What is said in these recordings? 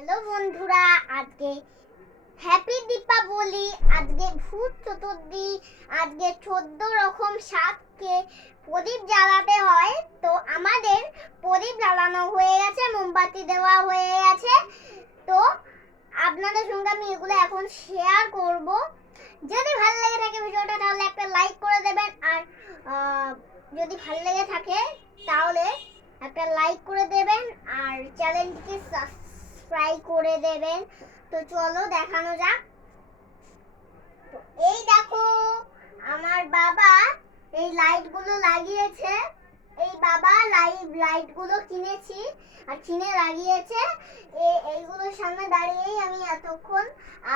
Hello বন্ধুরা, আজকে happy Deepavali. আজকে ভূত চতুর্থী। আজকে 14 রকম শাককে প্রদীপ জ্বালাতে হয়। তো আমাদের প্রদীপ জ্বালানো হয়ে গেছে, মোমবাতি দেওয়া হয়ে গেছে। তো আপনাদের সঙ্গে আমি এগুলো এখন শেয়ার করব। যদি ভালো লেগে থাকে ভিডিওটা তাহলে একটা লাইক করে দেবেন, আর যদি ভালো লেগে থাকে তাহলে একটা লাইক করে দেবেন আর চ্যানেলটিকে সাবস্ক্রাইব করে দেবেন। তো চলো দেখানো যাক। তো এই দেখো, আমার বাবা এই লাইটগুলো লাগিয়েছে। এই বাবা লাইটগুলো কিনেছি আর কিনে লাগিয়েছে। এইগুলোর সামনে দাঁড়িয়েই আমি এতক্ষণ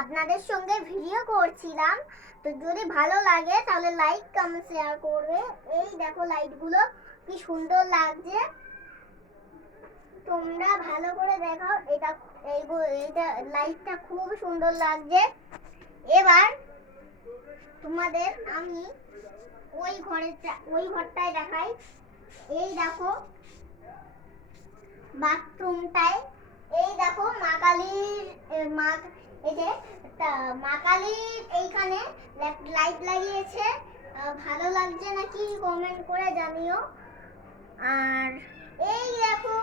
আপনাদের সঙ্গে ভিডিও করছিলাম। তো যদি ভালো লাগে তাহলে লাইক কমেন্ট শেয়ার করবে। এই দেখো লাইটগুলো কি সুন্দর লাগছে, তোমরা ভালো করে দেখাও। এইটা লাইটটা খুব সুন্দর লাগছে। এবার তোমাদের আমি ওই ঘরটায় দেখাই। এই দেখো বাথরুমটায়, এই দেখো মা কালীর এই যে মা কালীর এইখানে লাইট লাগিয়েছে। ভালো লাগছে নাকি কমেন্ট করে জানিও। আর এই দেখো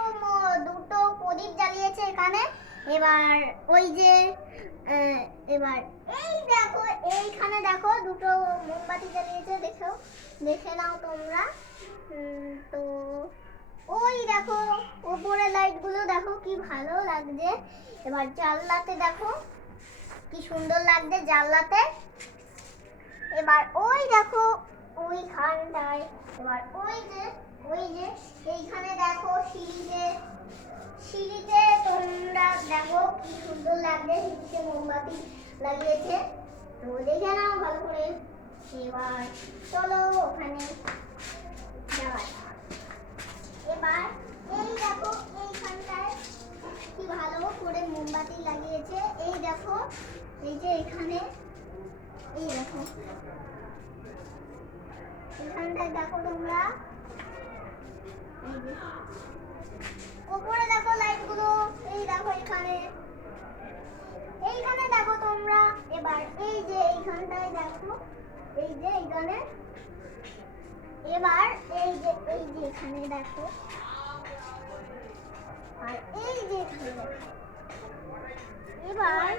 দুটো প্রদীপ জ্বালিয়েছে এখানে। এবার ওই যে এবার এই দেখো এইখানে দেখো দুটো মোমবাতি জ্বালিয়েছে, দেখে নাও তোমরা। তো ওই দেখো উপরে লাইটগুলো দেখো কি ভালো লাগছে। এবার জানলাতে দেখো কি সুন্দর লাগছে জানলাতে। এবার ওই দেখো ওইখানটায়, এবার ওই যে এইখানে দেখো সিঁড়িতে তোমরা দেখো কি সুন্দর লাগছে, সিঁড়িতে মোমবাতি লাগিয়েছে। তো দেখে নাও ভালো করে। এবার চলো ওখানে যাওয়া যাক। এবার এই দেখো এইখানটায় কি ভালো করে মোমবাতি লাগিয়েছে। এই দেখো এই যে এখানে, এই দেখো এখানটায় দেখো তোমরা, উপরে দেখো লাইটগুলো। এই দেখো এইখানে দেখো তোমরা। এবার এই যে এইখানটায় দেখো, এই যে এইখানে। এবার এই যে এখানে দেখো, আর এই যে এখানে দেখো। এবার